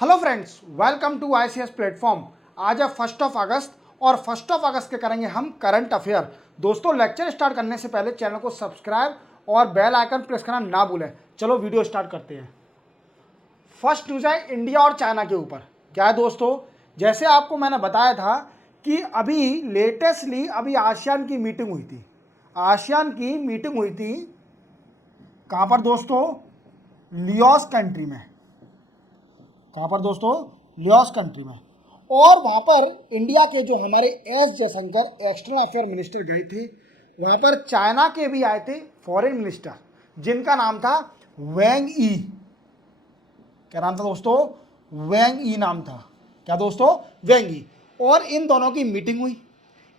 Hello friends, welcome to ICS platform. आज है 1 अगस्त और 1 अगस्त के करेंगे हम करंट अफेयर। दोस्तों, लेक्चर स्टार्ट करने से पहले चैनल को सब्सक्राइब और बेल आइकन प्रेस करना ना भूलें। चलो वीडियो स्टार्ट करते हैं। फर्स्ट न्यूज़ है इंडिया और चाइना के ऊपर। क्या है दोस्तों, जैसे आपको मैंने बताया था कि अभी लेटेस्टली आसियान की मीटिंग हुई थी। आसियान की मीटिंग हुई थी कहाँ पर दोस्तों? लियोस कंट्री में। कहाँ पर दोस्तों? लियोस कंट्री में। और वहाँ पर इंडिया के जो हमारे S Jaishankar external affair minister गए थे। वहाँ पर चाइना के भी आए थे फॉरेन मिनिस्टर, जिनका नाम था वैंग ई। क्या नाम था दोस्तों? वैंग ई नाम था। क्या दोस्तों? वैंग ई। और इन दोनों की मीटिंग हुई।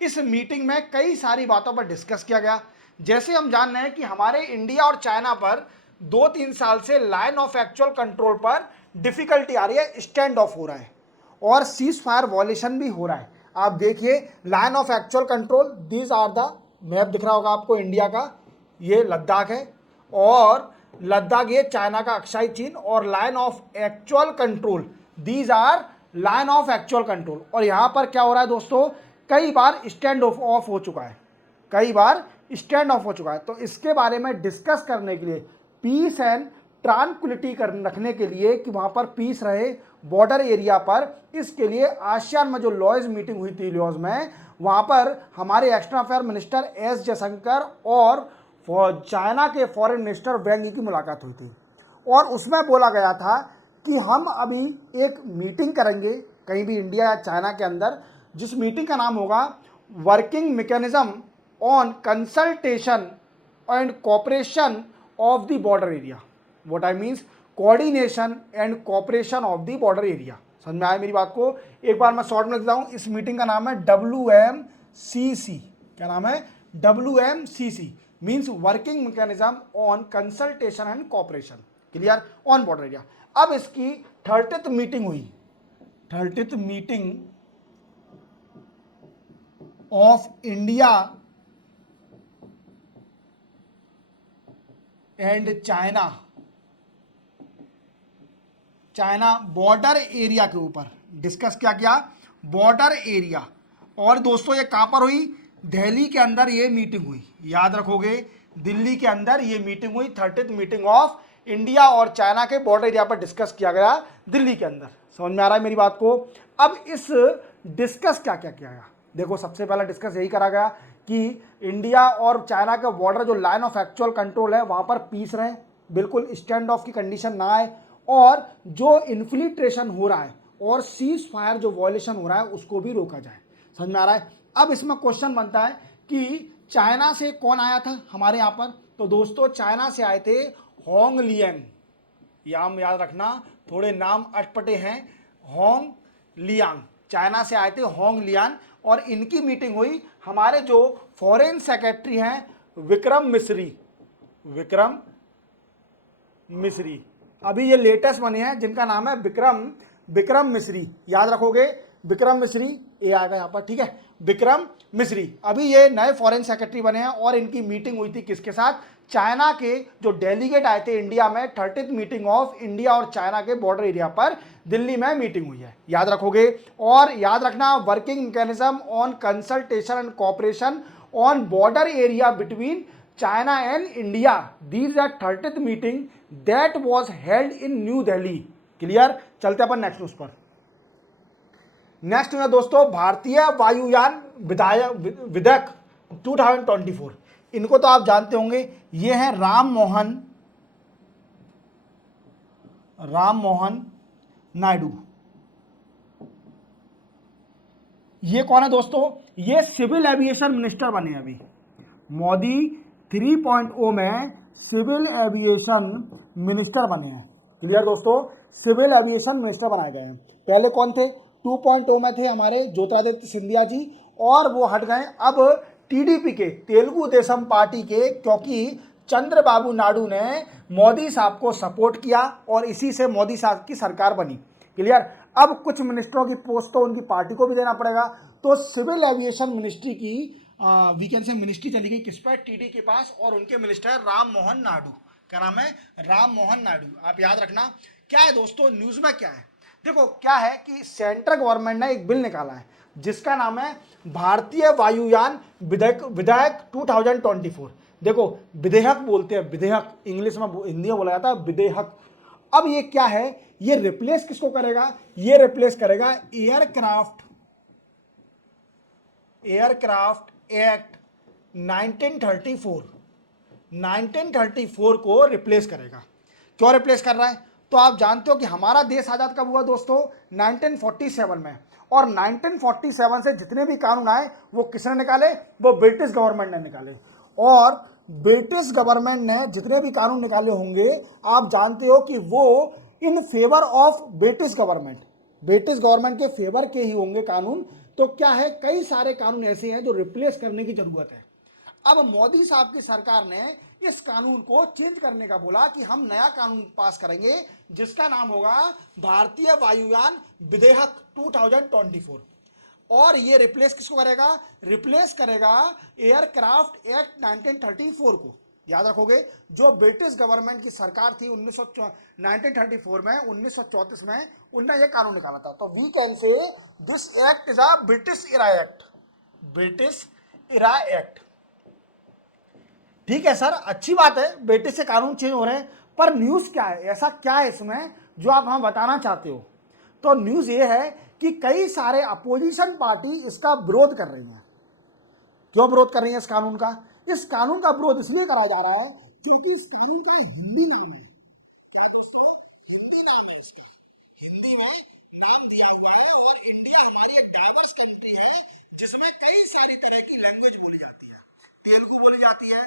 इस मीटिंग में कई सारी बातों पर डिस्कस किया गया। जैसे हम जान रहे हैं कि हमारे इंडिया और चाइना पर 2-3 साल से लाइन ऑफ एक्चुअल कंट्रोल पर डिफिकल्टी आ रही है, स्टैंड ऑफ हो रहा है और सीज फायर वॉलेशन भी हो रहा है। आप देखिए line of actual control, these are the map दिख रहा होगा आपको इंडिया का, ये लद्दाख है और लद्दाख ये चाइना का अक्साई चीन, और line of actual control, these are line of actual control. और यहाँ पर क्या हो रहा है दोस्तों? कई बार स्टैंड ऑफ हो चुका है, कई बार स्टैंड ऑफ हो चुका है। तो इसके बारे में डिस्कस करने के लिए, पीस एंड ट्रांक्विलिटी रखने के लिए कि वहाँ पर पीस रहे बॉर्डर एरिया पर, इसके लिए आसियान में जो लॉज मीटिंग हुई थी लियोस में, वहाँ पर हमारे external affair minister S Jaishankar और चाइना के फॉरेन मिनिस्टर वैंग यी की मुलाकात हुई थी। और उसमें बोला गया था कि हम अभी एक मीटिंग करेंगे कहीं भी इंडिया या चाइना के अंदर, जिस मीटिंग का नाम होगा working mechanism on consultation and cooperation of the border area. What I means coordination and cooperation of the border area. समझ में आया मेरी बात को? एक बार मैं शॉर्ट में लिखता हूँ। इस मीटिंग का नाम है WMCC। क्या नाम है? WMCC means working mechanism on consultation and cooperation, clear, on border area. अब इसकी 30th मीटिंग हुई, 30th meeting of India and China, China border area के ऊपर डिस्कस क्या किया? Border area. और दोस्तों ये कहाँ पर हुई? दिल्ली के अंदर ये मीटिंग हुई, याद रखोगे, दिल्ली के अंदर ये मीटिंग हुई। 30th मीटिंग ऑफ इंडिया और चाइना के बॉर्डर एरिया पर डिस्कस किया गया दिल्ली के अंदर। समझ में आ रहा है मेरी बात को? अब इस डिस्कस क्या क्या किया गया? देखो, सबसे पहला डिस्कस यही करा गया कि इंडिया और चाइना का बॉर्डर जो लाइन ऑफ एक्चुअल कंट्रोल है वहाँ पर पीस रहे, बिल्कुल स्टैंड ऑफ की कंडीशन ना आए, और जो इन्फिल्ट्रेशन हो रहा है और सीज फायर जो वॉयलेशन हो रहा है उसको भी रोका जाए। समझ में आ रहा है? अब इसमें क्वेश्चन बनता है कि चाइना से कौन आया था हमारे यहाँ पर? तो दोस्तों चाइना से आए थे होंग लियांग। याम याद रखना, थोड़े नाम अटपटे हैं। होंग लियांग, चाइना से आए थे होंग लियांग। और इनकी मीटिंग हुई हमारे जो फॉरेन सेक्रेटरी हैं विक्रम मिश्री। विक्रम मिश्री अभी ये लेटेस्ट बने हैं, जिनका नाम है विक्रम मिश्री। याद रखोगे, विक्रम मिश्री, ये आएगा यहाँ पर, ठीक है, विक्रम मिश्री। अभी ये नए फॉरेन सेक्रेटरी बने हैं और इनकी मीटिंग हुई थी किसके साथ? चाइना के जो डेलीगेट आए थे इंडिया में। 30th मीटिंग ऑफ इंडिया और चाइना के बॉर्डर एरिया पर दिल्ली में मीटिंग हुई है, याद रखोगे। और याद रखना, working mechanism on consultation and cooperation on border area between China and India. These are 30th meeting that was held in New Delhi. Clear? चलते अपन नेक्स्ट न्यूज पर। नेक्स्ट है दोस्तों भारतीय वायुयान विधेयक 2024। इनको तो आप जानते होंगे, ये हैं राम मोहन नायडू। ये कौन है दोस्तों? ये सिविल एविएशन मिनिस्टर बने अभी। मोदी 3.0 में सिविल एविएशन मिनिस्टर बने हैं। क्लियर दोस्तों? सिविल एविएशन मिनिस्टर बनाए गए हैं। पहले कौन थे? 2.0 में थे हमारे ज्योतिरादित्य सिंधिया जी, और वो हट गए अब टीडीपी के, तेलुगु देशम पार्टी के, क्योंकि चंद्रबाबू नायडू ने मोदी साहब को सपोर्ट किया और इसी से मोदी साहब की सरकार बनी। क्लियर? अब कुछ मिनिस्टरों की पोस्ट तो उनकी पार्टी को भी देना पड़ेगा, तो सिविल एविएशन मिनिस्ट्री की वी कैन से मिनिस्ट्री चली गई किस पर? टीडी के पास, और उनके मिनिस्टर राम मोहन नायडू। क्या नाम है? राम मोहन नायडू। आप याद रखना। क्या है दोस्तों न्यूज़ में क्या है? देखो क्या है कि सेंट्रल गवर्नमेंट ने एक बिल निकाला है जिसका नाम है भारतीय वायुयान विधेयक विधेयक 2024। देखो विधेयक बोलते हैं, विधेयक इंग्लिश में, हिंदी में बोला जाता है विधेयक। अब ये क्या है, ये रिप्लेस किसको करेगा, ये रिप्लेस करेगा एयरक्राफ्ट एक्ट 1934। 1934 को रिप्लेस करेगा। क्यों रिप्लेस कर रहा है, तो आप जानते हो कि हमारा देश आजाद कब हुआ दोस्तों, 1947 में। और 1947 से जितने भी कानून आए वो किसने निकाले, वो ब्रिटिश गवर्नमेंट ने निकाले। और ब्रिटिश गवर्नमेंट ने जितने भी कानून निकाले होंगे आप जानते हो कि वो in favour of British government के फेवर के ही होंगे कानून। तो क्या है, कई सारे कानून ऐसे हैं जो रिप्लेस करने की जरूरत है। अब मोदी साहब की सरकार ने इस कानून को चेंज करने का बोला कि हम नया कानून पास करेंगे जिसका नाम होगा भारतीय वायुयान विधेयक 2024। और ये रिप्लेस किसको करेगा, रिप्लेस करेगा एयरक्राफ्ट एक्ट 1934 को। याद रखोगे, जो ब्रिटिश गवर्नमेंट की सरकार थी 1934 में, 1934 में उनने ये कानून निकाला था। तो we can say this act is a British era act, British era act. ठीक है सर, अच्छी बात है, ब्रिटिश से कानून चेंज हो रहे हैं, पर न्यूज क्या है, ऐसा क्या है इसमें जो आप हमें बताना चाहते हो। तो न्यूज ये है कि कई सारे अपोजिशन पार्टी इसका विरोध कर रही हैं। क्यों विरोध कर रही है इस कानून का, इस कानून का विरोध इसलिए करा जा रहा है क्योंकि इस कानून का हिंदी नाम है, क्या दोस्तों, हिंदी नाम है इसका, हिंदी में नाम दिया हुआ है। और इंडिया हमारी एक डाइवर्स कंट्री है जिसमें कई सारी तरह की लैंग्वेज बोली जाती है, तेलुगु बोली जाती है,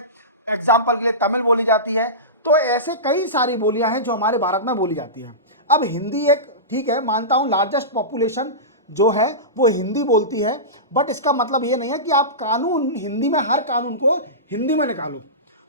एग्जाम्पल के लिए तमिल बोली जाती है। तो ऐसे कई सारी बोलियां हैं जो हमारे भारत में बोली जाती है। अब हिंदी एक, ठीक है मानता हूं, लार्जेस्ट पॉपुलेशन जो है वो हिंदी बोलती है, बट इसका मतलब ये नहीं है कि आप कानून हिंदी में, हर कानून को हिंदी में निकालो।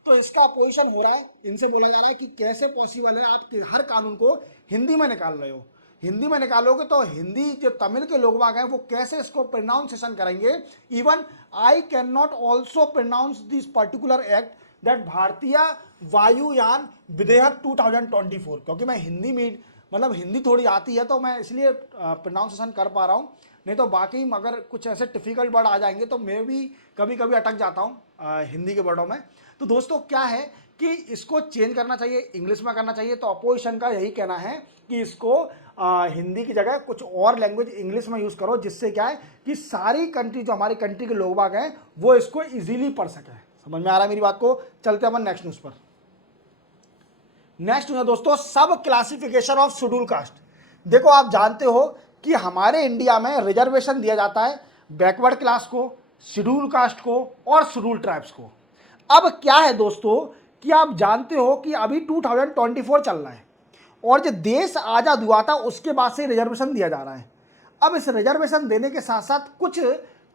तो इसका अपोजिशन हो रहा है, इनसे बोला जा रहा है कि कैसे पॉसिबल है आप हर कानून को हिंदी में निकाल रहे हो। हिंदी में निकालोगे तो हिंदी जो तमिल के लोग बाग हैं वो कैसे इसको प्रोनाउंसिएशन करेंगे। Even I can not also pronounce this particular act that Bharatiya Vayuyan विधेयक 2024, क्योंकि मैं हिंदी में, मतलब हिंदी थोड़ी आती है तो मैं इसलिए प्रोनाउंसिएशन कर पा रहा हूँ। नहीं तो बाकी अगर कुछ ऐसे डिफिकल्ट वर्ड आ जाएंगे तो मैं भी कभी कभी अटक जाता हूँ हिंदी के वर्डों में। तो दोस्तों क्या है कि इसको चेंज करना चाहिए, इंग्लिश में करना चाहिए। तो अपोजिशन का यही कहना है कि इसको हिंदी की जगह कुछ और लैंग्वेज इंग्लिश में यूज़ करो, जिससे क्या है कि सारी कंट्री, जो हमारी कंट्री के लोग बाग हैं वो इसको इजीली पढ़ सकें। समझ में आ रहा है मेरी बात को। चलते अपन नेक्स्ट न्यूज़ पर। नेक्स्ट है दोस्तों सब क्लासिफिकेशन ऑफ शेड्यूल कास्ट। देखो आप जानते हो कि हमारे इंडिया में रिजर्वेशन दिया जाता है बैकवर्ड क्लास को, शेड्यूल कास्ट को और शेड्यूल ट्राइब्स को। अब क्या है दोस्तों कि आप जानते हो कि अभी 2024 चल रहा है और जो देश आज़ाद हुआ था उसके बाद से रिजर्वेशन दिया जा रहा है। अब इस रिजर्वेशन देने के साथ साथ कुछ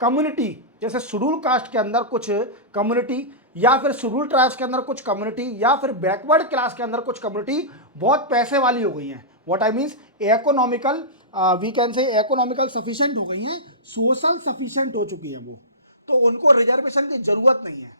कम्युनिटी, जैसे शेड्यूल कास्ट के अंदर कुछ कम्युनिटी, या फिर शेड्यूल ट्राइब्स के अंदर कुछ कम्युनिटी, या फिर बैकवर्ड क्लास के अंदर कुछ कम्युनिटी बहुत पैसे वाली हो गई हैं। What I means economical, we can say economical sufficient हो गई हैं, सोशल सफिशिएंट हो चुकी है वो, तो उनको रिजर्वेशन की जरूरत नहीं है।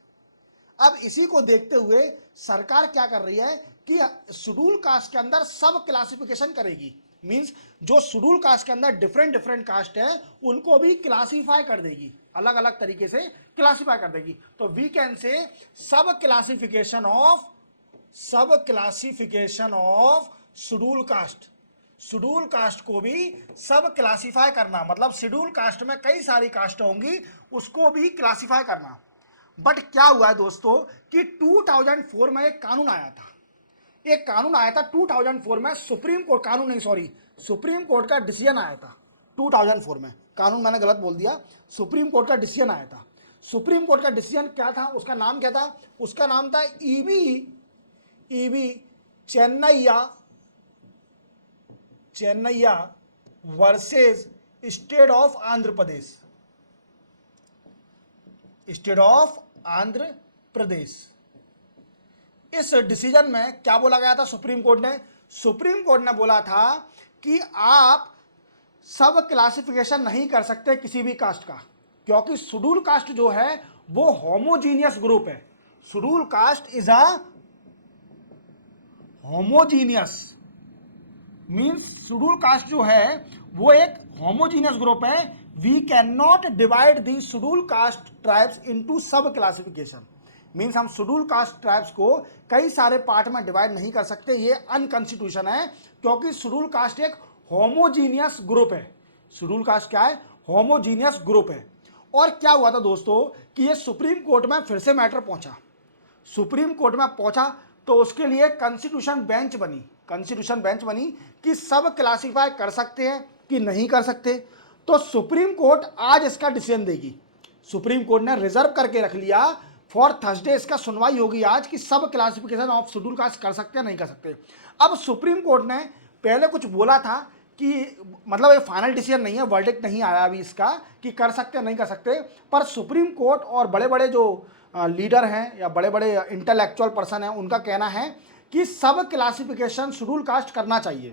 अब इसी को देखते हुए सरकार क्या कर रही है कि शेड्यूल कास्ट के अंदर सब क्लासिफिकेशन करेगी। मींस जो शेड्यूल कास्ट के अंदर डिफरेंट डिफरेंट कास्ट है उनको भी क्लासिफाई कर देगी, अलग अलग तरीके से क्लासिफाई कर देगी। तो वी कैन से सब classification of schedule caste. Schedule caste को भी सब क्लासिफाई करना, मतलब शेड्यूल कास्ट में कई सारी कास्ट होंगी उसको भी क्लासिफाई करना। बट क्या हुआ है दोस्तों कि 2004 में एक कानून आया था, 2004 में सुप्रीम कोर्ट, कानून नहीं सॉरी, सुप्रीम कोर्ट का डिसीजन आया था 2004 में। कानून मैंने गलत बोल दिया, सुप्रीम कोर्ट का डिसीजन आया था। सुप्रीम कोर्ट का डिसीजन क्या था, उसका नाम क्या था, उसका नाम था E V Chinnaiah versus state of Andhra Pradesh. इस डिसीजन में क्या बोला गया था सुप्रीम कोर्ट ने बोला था कि आप सब क्लासिफिकेशन नहीं कर सकते किसी भी कास्ट का, क्योंकि शेड्यूल कास्ट जो है वो होमोजीनियस ग्रुप है। Schedule caste is a homogeneous means schedule caste जो है वो एक होमोजीनियस ग्रुप है। We can not divide the schedule caste tribes into sub classification. Means हम शेड्यूल कास्ट ट्राइब्स को कई सारे पार्ट में डिवाइड नहीं कर सकते, ये अनकॉन्स्टिट्यूशन है, क्योंकि शेड्यूल कास्ट एक होमोजीनियस ग्रुप है। शेड्यूल कास्ट क्या है? होमोजीनियस ग्रुप है। और क्या हुआ था दोस्तों कि ये सुप्रीम कोर्ट में फिर से मैटर पहुंचा। सुप्रीम कोर्ट में पहुंचा तो उसके लिए कॉन्स्टिट्यूशन बेंच बनी। कॉन्स्टिट्यूशन बेंच बनी कि सब क्लासिफाई कर सकते हैं कि नहीं कर सकते। तो सुप्रीम कोर्ट आज इसका डिसीजन देगी। सुप्रीम कोर्ट ने रिजर्व करके रख लिया फॉर थर्सडे, इसका सुनवाई होगी आज कि सब क्लासिफिकेशन ऑफ शेड्यूल कास्ट कर सकते हैं नहीं कर सकते। अब सुप्रीम कोर्ट ने पहले कुछ बोला था कि मतलब ये फाइनल डिसीजन नहीं है, वर्डिक्ट नहीं आया अभी इसका कि कर सकते हैं नहीं कर सकते, पर सुप्रीम कोर्ट और बड़े बड़े जो लीडर हैं या बड़े बड़े इंटेलेक्चुअल पर्सन हैं उनका कहना है कि सब क्लासिफिकेशन शेड्यूल कास्ट करना चाहिए।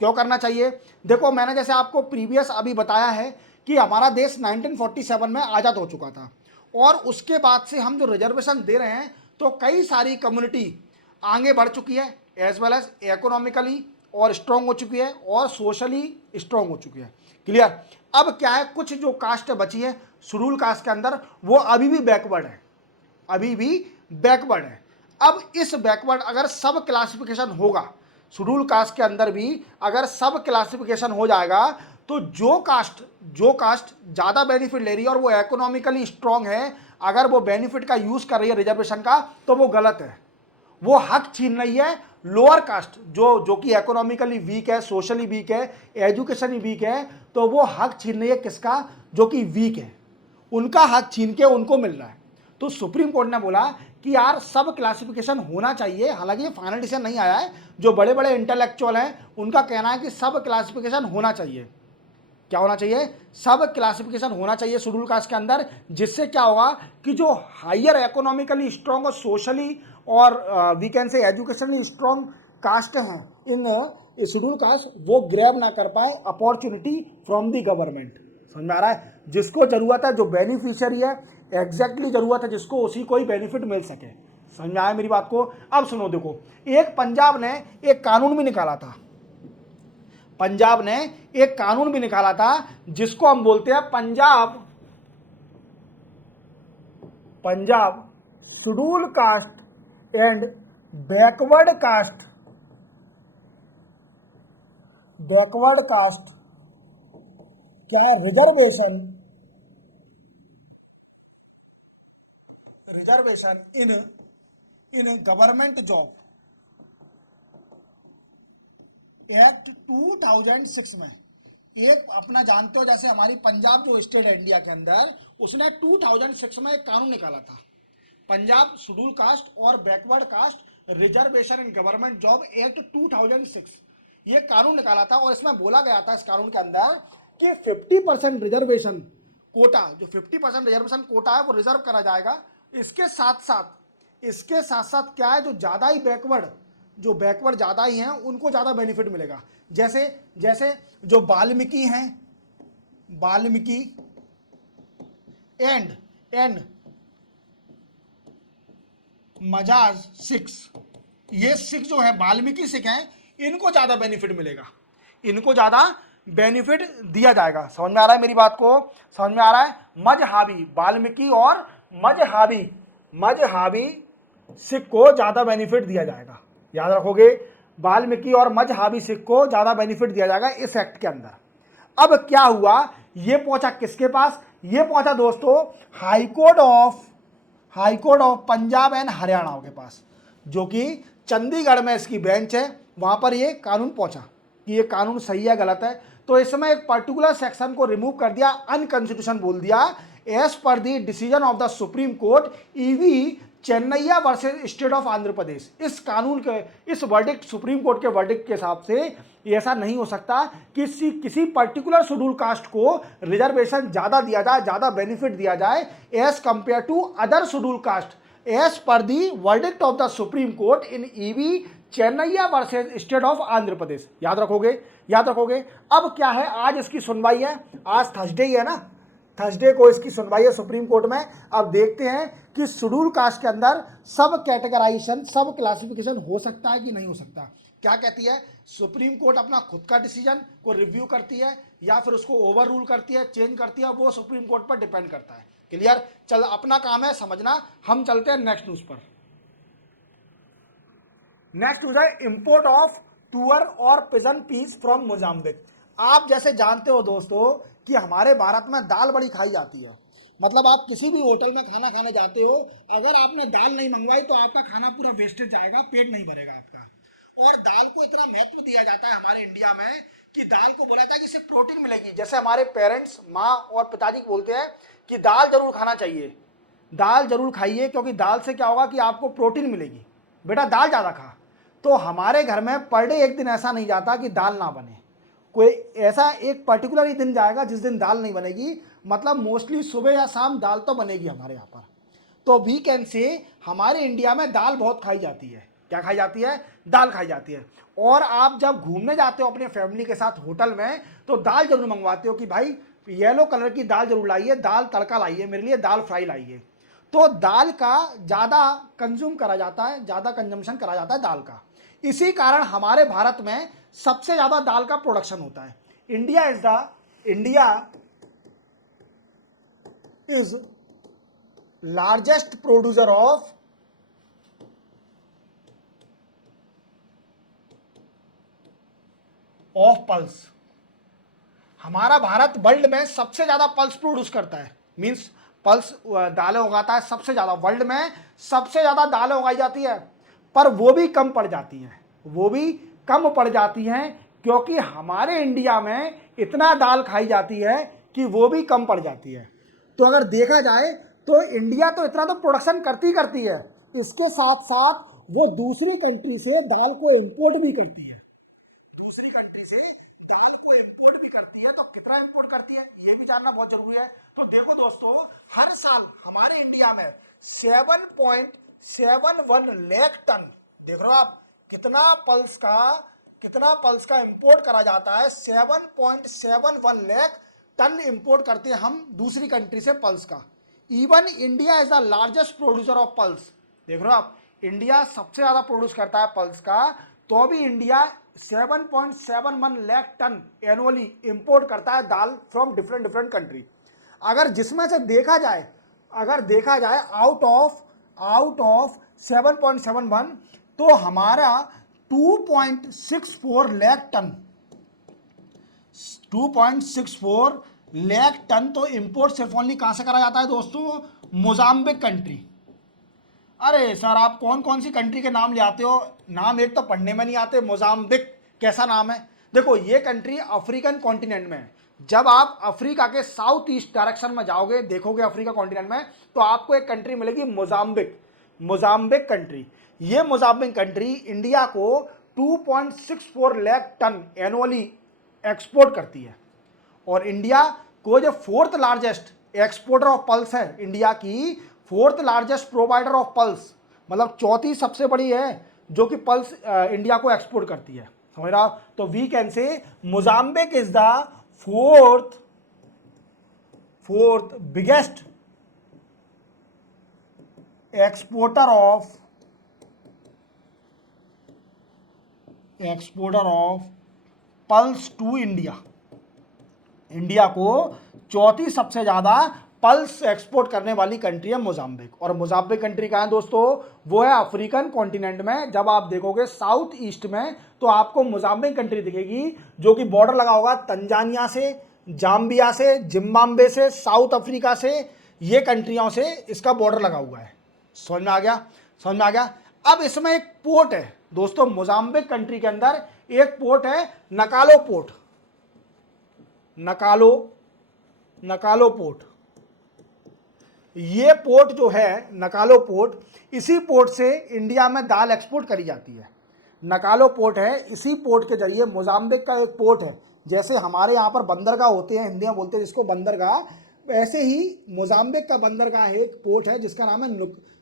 क्यों करना चाहिए? देखो, मैंने जैसे आपको प्रीवियस अभी बताया है कि हमारा देश 1947 में आज़ाद हो चुका था और उसके बाद से हम जो रिजर्वेशन दे रहे हैं तो कई सारी कम्युनिटी आगे बढ़ चुकी है, एज वेल एज इकोनॉमिकली और स्ट्रॉन्ग हो चुकी है और सोशली स्ट्रॉन्ग हो चुकी है। क्लियर? अब क्या है, कुछ जो कास्ट बची है शेड्यूल कास्ट के अंदर वो अभी भी बैकवर्ड है, अभी भी बैकवर्ड है। अब इस बैकवर्ड अगर सब क्लासिफिकेशन होगा, शेड्यूल कास्ट के अंदर भी अगर सब क्लासिफिकेशन हो जाएगा तो जो कास्ट ज़्यादा बेनिफिट ले रही है और वो इकोनॉमिकली स्ट्रॉन्ग है, अगर वो बेनिफिट का यूज़ कर रही है रिजर्वेशन का, तो वो गलत है। वो हक छीन रही है लोअर कास्ट जो कि इकोनॉमिकली वीक है, सोशली वीक है, एजुकेशनली वीक है, तो वो हक छीन रही है किसका? जो कि वीक है, उनका हक छीन के उनको मिल रहा है। तो सुप्रीम कोर्ट ने बोला कि यार सब क्लासिफिकेशन होना चाहिए। हालांकि ये फाइनल डिसीजन नहीं आया है, जो बड़े बड़े इंटेलेक्चुअल हैं उनका कहना है कि सब क्लासिफिकेशन होना चाहिए। क्या होना चाहिए? सब क्लासिफिकेशन होना चाहिए शेड्यूल कास्ट के अंदर, जिससे क्या होगा कि जो हायर इकोनॉमिकली स्ट्रॉन्ग और सोशली और we can say educationally strong caste हैं इन शेड्यूल कास्ट, वो ग्रैब ना कर पाए अपॉर्चुनिटी फ्रॉम दी गवर्नमेंट। समझ में आ रहा है? जिसको जरूरत है, जो बेनिफिशियरी है, एग्जैक्टली जरूरत है जिसको, उसी को ही बेनिफिट मिल सके। समझ में आया मेरी बात को? अब सुनो, देखो, एक पंजाब ने एक कानून भी निकाला था, पंजाब ने एक कानून भी निकाला था जिसको हम बोलते हैं Punjab schedule caste and backward caste क्या reservation in government job act 2006 में। एक अपना जानते हो, जैसे हमारी पंजाब जो स्टेट है इंडिया के अंदर, उसने 2006 में एक कानून निकाला था, पंजाब शेड्यूल कास्ट और backward caste reservation in government job act 2006। ये कानून निकाला था और इसमें बोला गया था इस कानून के अंदर कि 50% रिजर्वेशन कोटा, जो 50% रिजर्वेशन कोटा है वो रिजर्व करा जाएगा। इसके साथ साथ क्या है, जो ज़्यादा ही बैकवर्ड ज़्यादा ही हैं उनको ज़्यादा बेनिफिट मिलेगा। जैसे जो वाल्मीकि हैं, वाल्मीकि एंड मजाज सिक्स, ये सिक्स जो है वाल्मीकि सिख हैं, इनको ज़्यादा बेनिफिट मिलेगा, इनको ज़्यादा बेनिफिट दिया जाएगा। समझ में आ रहा है मेरी बात को? समझ में आ रहा है? मजहाबी, वाल्मीकि और मजहाबी सिख को ज़्यादा बेनिफिट दिया जाएगा। याद रखोगे, वाल्मीकि और मजहाबी सिख को ज़्यादा बेनिफिट दिया जाएगा इस एक्ट के अंदर। अब क्या हुआ, ये पहुंचा किसके पास? ये पहुंचा दोस्तों high court of Punjab and Haryana के पास, जो कि चंडीगढ़ में इसकी बेंच है। वहां पर ये कानून पहुंचा कि ये कानून सही है गलत है। तो इसमें एक पर्टिकुलर सेक्शन को रिमूव कर दिया, अनकॉन्स्टिट्यूशन बोल दिया, as per the decision of the supreme court E V Chinnaiah versus state of Andhra Pradesh. इस कानून के, इस वर्डिक्ट, सुप्रीम कोर्ट के वर्डिक्ट के हिसाब से ऐसा नहीं हो सकता कि किसी पर्टिकुलर शेड्यूल कास्ट को रिजर्वेशन ज़्यादा दिया जाए, ज़्यादा बेनिफिट दिया जाए as compare to other schedule caste as per the verdict of the supreme court in E V Chinnaiah versus state of Andhra Pradesh. याद रखोगे। अब क्या है, आज इसकी सुनवाई है, आज थर्सडे ही है ना, थर्सडे को इसकी सुनवाई है सुप्रीम कोर्ट में। अब देखते हैं कि शेड्यूल कास्ट के अंदर सब कैटेगराइजेशन, सब क्लासिफिकेशन हो सकता है कि नहीं हो सकता। क्या कहती है, सुप्रीम कोर्ट अपना खुद का डिसीजन को रिव्यू करती है या फिर उसको ओवर रूल करती है, चेंज करती है, वो सुप्रीम कोर्ट पर डिपेंड करता है। क्लियर? चल, अपना काम है समझना, हम चलते हैं नेक्स्ट न्यूज पर। नेक्स्ट न्यूज है इंपोर्ट ऑफ टूअर और पिजन पीस फ्रॉम मोजाम्बिक। आप जैसे जानते हो दोस्तों कि हमारे भारत में दाल बड़ी खाई जाती है। मतलब आप किसी भी होटल में खाना खाने जाते हो, अगर आपने दाल नहीं मंगवाई तो आपका खाना पूरा वेस्टेज जाएगा, पेट नहीं भरेगा आपका। और दाल को इतना महत्व दिया जाता है हमारे इंडिया में कि दाल को बोला जाता है कि इससे प्रोटीन मिलेगी। जैसे हमारे पेरेंट्स, माँ और पिताजी बोलते हैं कि दाल जरूर खाना चाहिए, दाल जरूर खाइए, क्योंकि दाल से क्या होगा कि आपको प्रोटीन मिलेगी, बेटा दाल ज़्यादा खा। तो हमारे घर में पर डे एक दिन ऐसा नहीं जाता कि दाल ना बने। कोई ऐसा एक पर्टिकुलर ही दिन जाएगा जिस दिन दाल नहीं बनेगी, मतलब मोस्टली सुबह या शाम दाल तो बनेगी हमारे यहाँ पर। तो वी कैन से हमारे इंडिया में दाल बहुत खाई जाती है। क्या खाई जाती है? दाल खाई जाती है। और आप जब घूमने जाते हो अपने फैमिली के साथ होटल में, तो दाल जरूर मंगवाते हो कि भाई येलो कलर की दाल जरूर लाइए, दाल तड़का लाइए, मेरे लिए दाल फ्राई लाइए। तो दाल का ज़्यादा कंज्यूम करा जाता है, ज़्यादा कंजम्पशन करा जाता है दाल का। इसी कारण हमारे भारत में सबसे ज़्यादा दाल का प्रोडक्शन होता है। India is largest producer of pulse. हमारा भारत वर्ल्ड में सबसे ज्यादा पल्स प्रोड्यूस करता है, मींस पल्स दालें उगाता है सबसे ज्यादा, वर्ल्ड में सबसे ज्यादा दालें उगाई जाती है। पर वो भी कम पड़ जाती हैं, वो भी कम पड़ जाती हैं, क्योंकि हमारे इंडिया में इतना दाल खाई जाती है कि वो भी कम पड़ जाती है। तो अगर देखा जाए तो इंडिया तो इतना तो प्रोडक्शन करती करती है, इसके साथ साथ वो दूसरी कंट्री से दाल को इंपोर्ट भी करती है। दूसरी कंट्री से दाल को इंपोर्ट भी करती है। तो कितना इंपोर्ट करती है ये भी जानना बहुत जरूरी है। तो देखो दोस्तों, हर साल हमारे इंडिया में 7.71 लाख टन, देख रहे हो आप, कितना पल्स का इंपोर्ट करा जाता है। 7.71 लाख टन इंपोर्ट करते हैं हम दूसरी कंट्री से पल्स का। Even India is the largest producer of pulse. देख रहे हो आप, इंडिया सबसे ज्यादा प्रोड्यूस करता है पल्स का, तो भी India 7.71 lakh ton annually import करता है दाल फ्रॉम डिफरेंट डिफरेंट कंट्री। अगर जिसमें से देखा जाए आउट ऑफ 7.71, तो हमारा 2.64 लाख टन 2.64 लाख टन तो इंपोर्ट सिर्फ ओनली कहां से करा जाता है दोस्तों? Mozambique country. अरे सर, आप कौन कौन सी कंट्री के नाम ले आते हो, नाम एक तो पढ़ने में नहीं आते। मोजाम्बिक कैसा नाम है? देखो, ये कंट्री अफ्रीकन कॉन्टिनेंट में है। जब आप अफ्रीका के साउथ ईस्ट डायरेक्शन में जाओगे, देखोगे अफ्रीका कॉन्टिनेंट में, तो आपको एक कंट्री मिलेगी मोजाम्बिक कंट्री। ये मोजाम्बिक कंट्री इंडिया को 2.64 लाख टन एनुअली एक्सपोर्ट करती है। और इंडिया को जो fourth largest exporter of pulse है, इंडिया की fourth largest provider of pulse, मतलब चौथी सबसे बड़ी है जो कि पल्स इंडिया को एक्सपोर्ट करती है। समझ रहा? तो we can say Mozambique is the fourth biggest exporter of pulse to India. India को चौथी सबसे ज्यादा पल्स एक्सपोर्ट करने वाली कंट्री है मोजाम्बिक। और मोजाम्बिक कंट्री कहाँ है दोस्तों? वो है अफ्रीकन कॉन्टिनेंट में। जब आप देखोगे साउथ ईस्ट में, तो आपको मोजाम्बिक कंट्री दिखेगी, जो कि बॉर्डर लगा होगा तंजानिया से, जाम्बिया से, जिम्बाब्वे से, साउथ अफ्रीका से, ये कंट्रियों से इसका बॉर्डर लगा हुआ है। समझ में आ गया? समझ में आ गया। अब इसमें एक पोर्ट है दोस्तों, मोजाम्बिक कंट्री के अंदर एक पोर्ट है, नकालो पोर्ट। ये पोर्ट जो है नकालो पोर्ट, इसी पोर्ट से इंडिया में दाल एक्सपोर्ट करी जाती है। नकालो पोर्ट है, इसी पोर्ट के जरिए मोजाम्बिक का एक पोर्ट है। जैसे हमारे यहाँ पर बंदरगाह होते हैं, हिंदी में बोलते हैं जिसको बंदरगाह, ऐसे ही मोजाम्बिक का बंदरगाह है, एक पोर्ट है जिसका नाम है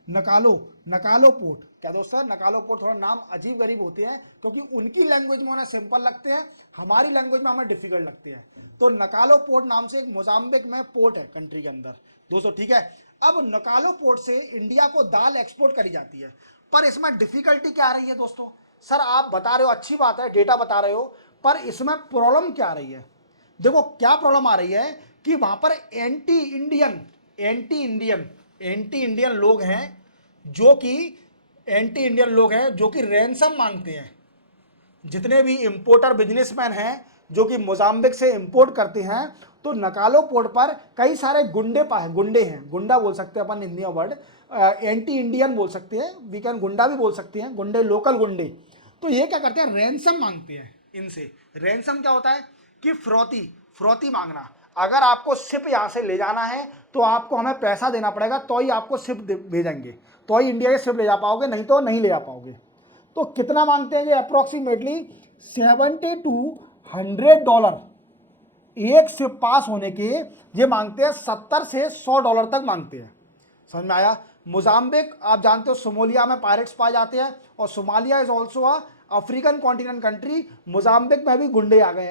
नकालो पोर्ट। क्या दोस्तों, नकालो पोर्ट थोड़ा नाम अजीब गरीब होते हैं, क्योंकि उनकी लैंग्वेज में उन्हें सिंपल लगते हैं, हमारी लैंग्वेज में हमें डिफिकल्ट लगते हैं। तो नकालो पोर्ट नाम से एक मोजाम्बिक में पोर्ट है कंट्री के अंदर दोस्तों, ठीक है। अब नकालो पोर्ट से इंडिया को दाल एक्सपोर्ट करी जाती है, पर इसमें डिफिकल्टी क्या आ रही है दोस्तों? सर आप बता रहे हो अच्छी बात है, डेटा बता रहे हो, पर इसमें प्रॉब्लम क्या आ रही है? देखो क्या प्रॉब्लम आ रही है कि वहां पर एंटी इंडियन लोग हैं, जो कि रैंसम मांगते हैं। जितने भी इंपोर्टर बिजनेसमैन हैं जो कि मोजाम्बिक से इंपोर्ट करते हैं, तो नकालो पोर्ट पर कई सारे गुंडे हैं, गुंडा बोल सकते हैं अपन हिंदी में वर्ड, एंटी इंडियन बोल सकते हैं, वी कैन गुंडा भी बोल सकते हैं, गुंडे लोकल गुंडे। तो ये क्या करते हैं, रैंसम मांगते हैं इनसे। रैंसम क्या होता है कि फ्रौती मांगना। अगर आपको शिप यहाँ से ले जाना है तो आपको हमें पैसा देना पड़ेगा, तो ही आपको शिप भेजेंगे, तो ही इंडिया के शिप ले जा पाओगे, नहीं तो नहीं ले जा पाओगे। तो कितना मांगते हैं ये? अप्रोक्सीमेटली $70 to $100 एक शिप पास होने के ये मांगते हैं। $70 से $100 तक मांगते हैं। समझ में आया? मोजाम्बिक आप जानते हो सोमालिया में पायरेट्स पाए जाते हैं, और Somalia is also African continent country. Mozambique में भी गुंडे आ गए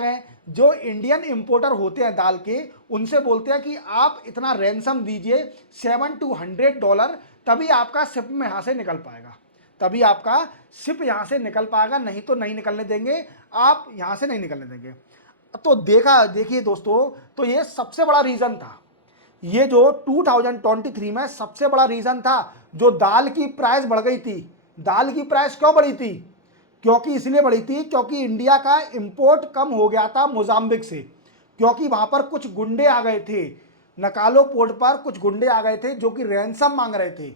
हैं। जो इंडियन इंपोर्टर होते हैं दाल के, उनसे बोलते हैं कि आप इतना रैंसम दीजिए $700 to $100, तभी आपका शिप में यहां से निकल पाएगा, नहीं तो नहीं निकलने देंगे, आप यहां से नहीं निकलने देंगे। तो देखिए दोस्तों, तो ये सबसे बड़ा रीजन था, ये जो 2023 में सबसे बड़ा रीजन था जो दाल की प्राइस बढ़ गई थी। दाल की प्राइस क्यों बढ़ी थी? क्योंकि इसलिए बढ़ी थी क्योंकि इंडिया का इंपोर्ट कम हो गया था मोजाम्बिक से, क्योंकि वहां पर कुछ गुंडे आ गए थे, नकालो पोर्ट पर कुछ गुंडे आ गए थे जो कि रैंसम मांग रहे थे।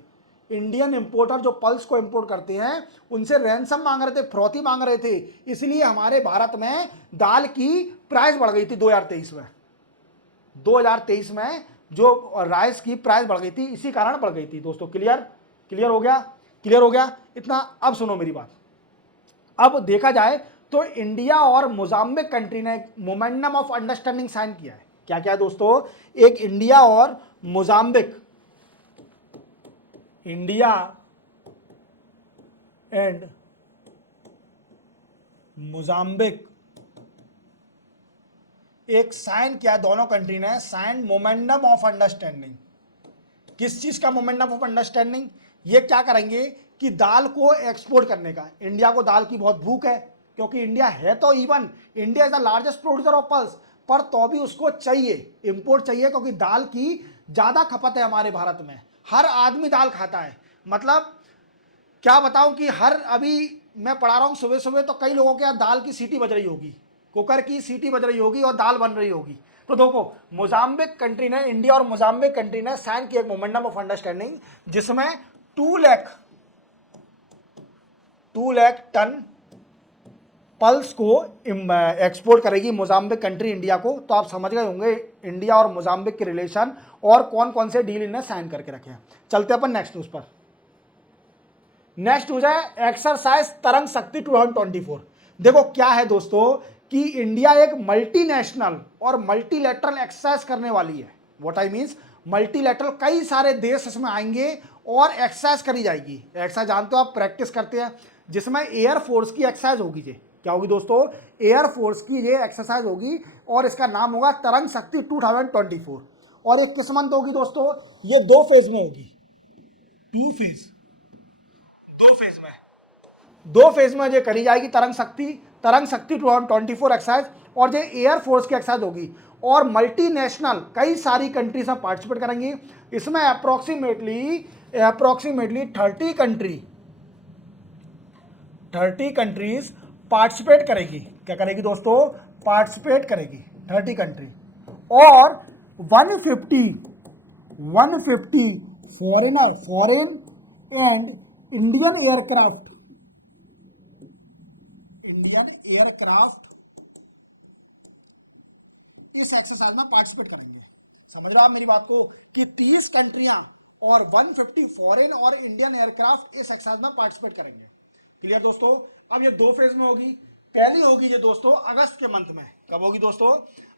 इंडियन इंपोर्टर जो पल्स को इंपोर्ट करते हैं उनसे रैंसम मांग रहे थे, फ्रौती मांग रहे थे, इसलिए हमारे भारत में दाल की प्राइस बढ़ गई थी 2023 में जो राइस की प्राइस बढ़ गई थी, इसी कारण बढ़ गई थी दोस्तों। क्लियर हो गया इतना? अब सुनो मेरी बात। अब देखा जाए तो इंडिया और मोजाम्बिक कंट्री ने मोमेंडम ऑफ अंडरस्टैंडिंग साइन किया है। क्या क्या दोस्तों? एक इंडिया एंड मोजाम्बिक एक साइन किया, दोनों कंट्री ने साइन मोमेंडम ऑफ अंडरस्टैंडिंग। किस चीज का मोमेंडम ऑफ अंडरस्टैंडिंग? ये क्या करेंगे कि दाल को एक्सपोर्ट करने का। इंडिया को दाल की बहुत भूख है, क्योंकि इंडिया है तो even India is the largest producer of pulse, पर तो भी उसको चाहिए, इंपोर्ट चाहिए, क्योंकि दाल की ज्यादा खपत है हमारे भारत में। हर आदमी दाल खाता है, मतलब क्या बताऊं कि अभी मैं पढ़ा रहा हूं सुबह सुबह, तो कई लोगों के यहाँ दाल की सीटी बज रही होगी, कुकर की सीटी बज रही होगी और दाल बन रही होगी। तो देखो, इंडिया और मोजाम्बिक कंट्री ने साइन किया एक मोमेंडम ऑफ अंडरस्टैंडिंग, जिसमें 2 लाख टन पल्स को एक्सपोर्ट करेगी मोजाम्बिक कंट्री इंडिया को। तो आप समझ गए होंगे इंडिया और मोजाम्बिक के रिलेशन और कौन कौन से डील इन्हें साइन करके रखे हैं। चलते अपन नेक्स्ट न्यूज पर। नेक्स्ट न्यूज है एक्सरसाइज तरंग शक्ति 2024। देखो क्या है दोस्तों कि इंडिया एक मल्टीनेशनल और मल्टीलैटरल एक्सरसाइज करने वाली है। व्हाट आई मींस मल्टीलैटरल, कई सारे देश इसमें आएंगे और एक्सरसाइज करी जाएगी। एक्सरसाइज जानते हो आप, प्रैक्टिस करते हैं, जिसमें एयर फोर्स की एक्सरसाइज होगी। ये क्या होगी दोस्तों? एयर फोर्स की ये एक्सरसाइज होगी और इसका नाम होगा तरंग शक्ति 2024। और ये किस मंथ होगी दोस्तों? ये 2 फेज में होगी, 2 फेज, 2 फेज में ये करी जाएगी तरंग शक्ति 2024 एक्सरसाइज। और ये एयर फोर्स की एक्सरसाइज होगी और मल्टीनेशनल कई सारी कंट्रीज में पार्टिसिपेट करेंगी। इसमें अप्रोक्सीमेटली 30 कंट्रीज पार्टिसिपेट करेगी। क्या करेगी दोस्तों? पार्टिसिपेट करेगी 30 कंट्री, और 150 फॉरेन एंड इंडियन एयरक्राफ्ट इस एक्सरसाइज में पार्टिसिपेट करेंगे। समझ रहे हो आप मेरी बात को कि 30 कंट्रियां और 150 फॉरेन और इंडियन एयरक्राफ्ट इस एक्सरसाइज में पार्टिसिपेट करेंगे। क्लियर दोस्तों? अब ये 2 फेज में होगी। पहली होगी ये दोस्तों अगस्त के मंथ में। कब होगी दोस्तों?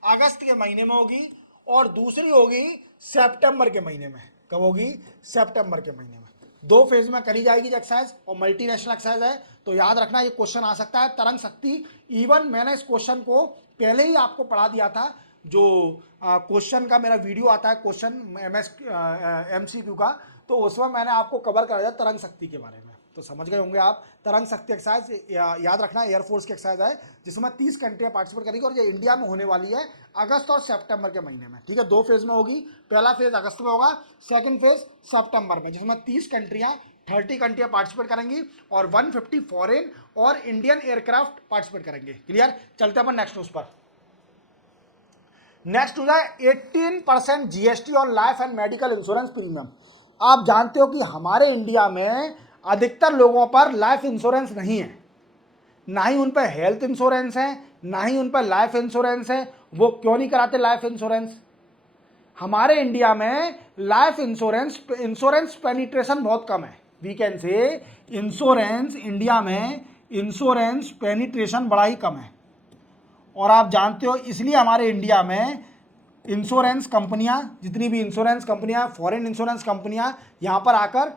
अगस्त के महीने में होगी। और दूसरी होगी सितंबर के महीने में। कब होगी? सितंबर के महीने में। 2 फेज में करी जाएगी एक्सरसाइज और मल्टीनेशनल एक्सरसाइज है। तो याद रखना ये क्वेश्चन आ सकता है तरंग शक्ति। इवन मैंने इस क्वेश्चन को पहले ही आपको पढ़ा दिया था, जो क्वेश्चन का मेरा वीडियो आता है क्वेश्चन MCQ का, तो उसमें मैंने आपको कवर करा दिया तरंग शक्ति के बारे में। तो समझ गए होंगे आप, तरंग शक्ति एक्सरसाइज याद रखना एयरफोर्स की एक्सरसाइज है जिसमें 30 कंट्रियां पार्टिसिपेट करेंगी और ये इंडिया में होने वाली है अगस्त और सितंबर के महीने में। ठीक है, 2 फेज में होगी, पहला फेज अगस्त में होगा, सेकंड फेज सितंबर में, जिसमें 30 कंट्रियां 30 कंट्रियां पार्टिसिपेट करेंगी और 150 फॉरेन और इंडियन एयरक्राफ्ट पार्टिसिपेट करेंगे। क्लियर, चलते अपन नेक्स्ट न्यूज पर। नेक्स्ट न्यूज है 18% GST on life and medical insurance premium. आप जानते हो कि हमारे इंडिया में अधिकतर लोगों पर लाइफ इंश्योरेंस नहीं है, ना ही उन पर हेल्थ इंश्योरेंस है, ना ही उन पर लाइफ इंश्योरेंस है। वो क्यों नहीं कराते लाइफ इंश्योरेंस? हमारे इंडिया में लाइफ इंश्योरेंस पेनिट्रेशन बहुत कम है। We can say insurance India में इंश्योरेंस पेनिट्रेशन बड़ा ही कम है। और आप जानते हो इसलिए हमारे इंडिया में इंश्योरेंस कंपनियां, जितनी भी इंश्योरेंस कंपनियां, फॉरेन इंश्योरेंस कंपनियां यहाँ पर आकर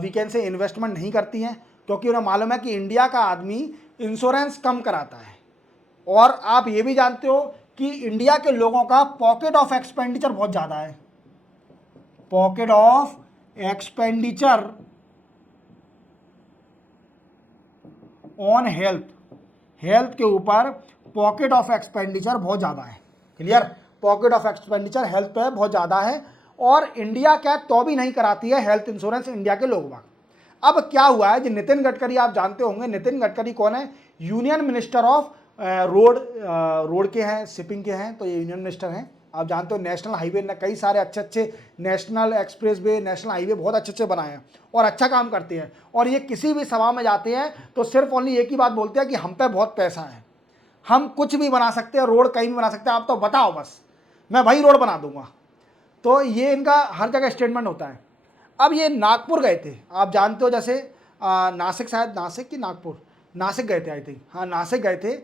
वीकेंड से इन्वेस्टमेंट नहीं करती हैं, क्योंकि उन्हें मालूम है कि इंडिया का आदमी इंश्योरेंस कम कराता है। और आप ये भी जानते हो कि इंडिया के लोगों का पॉकेट ऑफ एक्सपेंडिचर बहुत ज़्यादा है। Pocket of expenditure on health के ऊपर पॉकेट ऑफ एक्सपेंडिचर बहुत ज़्यादा है। Clear, pocket of expenditure health पे बहुत ज़्यादा है और इंडिया क्या तो भी नहीं कराती है हेल्थ इंश्योरेंस इंडिया के लोग बाग। अब क्या हुआ है, जो नितिन गडकरी, आप जानते होंगे नितिन गडकरी कौन है? यूनियन मिनिस्टर ऑफ रोड के हैं, शिपिंग के हैं, तो ये यूनियन मिनिस्टर हैं। आप जानते हो नेशनल हाईवे ने कई सारे अच्छे नेशनल एक्सप्रेसवे, नेशनल हाईवे बहुत अच्छे बनाए हैं और अच्छा काम करते हैं। और ये किसी भी सभा में जाते हैं तो सिर्फ ओनली एक ही बात बोलते हैं कि हम पे बहुत पैसा है, हम कुछ भी बना सकते हैं, रोड कहीं भी बना सकते हैं, आप तो बताओ बस, मैं भाई रोड बना दूंगा। तो ये इनका हर जगह स्टेटमेंट होता है। अब ये नागपुर गए थे, आप जानते हो, जैसे नासिक, शायद नासिक कि नागपुर, नासिक गए थे आई थिंक, हाँ नासिक गए थे।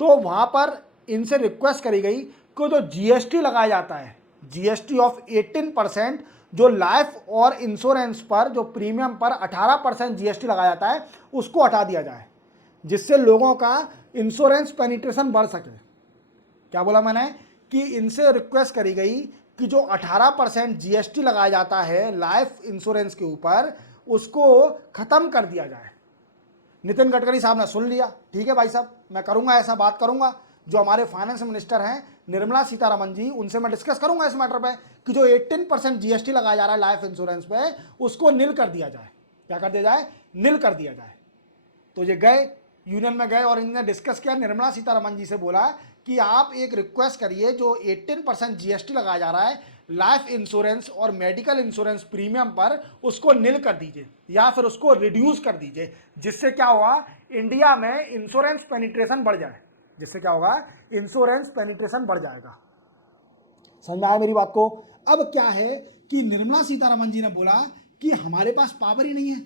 तो वहाँ पर इनसे रिक्वेस्ट करी गई कि जो जीएसटी लगाया जाता है, जीएसटी ऑफ 18%, जो लाइफ और इंश्योरेंस पर, जो प्रीमियम पर 18% जीएसटी लगाया जाता है, उसको हटा दिया जाए, जिससे लोगों का इंश्योरेंस पेनिट्रेशन बढ़ सके। क्या बोला मैंने? कि इनसे रिक्वेस्ट करी गई कि जो 18% जीएसटी लगाया जाता है लाइफ इंश्योरेंस के ऊपर, उसको खत्म कर दिया जाए। नितिन गडकरी साहब ने सुन लिया, ठीक है भाई साहब, मैं करूंगा, ऐसा बात करूंगा। जो हमारे फाइनेंस मिनिस्टर हैं निर्मला सीतारमण जी, उनसे मैं डिस्कस करूंगा इस मैटर पे कि जो 18% जीएसटी लगाया जा रहा है लाइफ इंश्योरेंस पे, उसको नील कर दिया जाए। क्या कर दिया जाए? नील कर दिया जाए। तो ये गए, यूनियन में गए और इन्होंने डिस्कस किया, निर्मला सीतारमण जी से बोला कि आप एक रिक्वेस्ट करिए, जो 18% जीएसटी लगाया जा रहा है लाइफ इंश्योरेंस और मेडिकल इंश्योरेंस प्रीमियम पर, उसको नील कर दीजिए या फिर उसको रिड्यूस कर दीजिए, जिससे क्या होगा, इंडिया में इंश्योरेंस पेनिट्रेशन बढ़ जाए। जिससे क्या होगा, इंश्योरेंस पेनिट्रेशन बढ़ जाएगा। समझ में आया मेरी बात को? अब क्या है कि निर्मला सीतारमण जी ने बोला कि हमारे पास पावर ही नहीं है,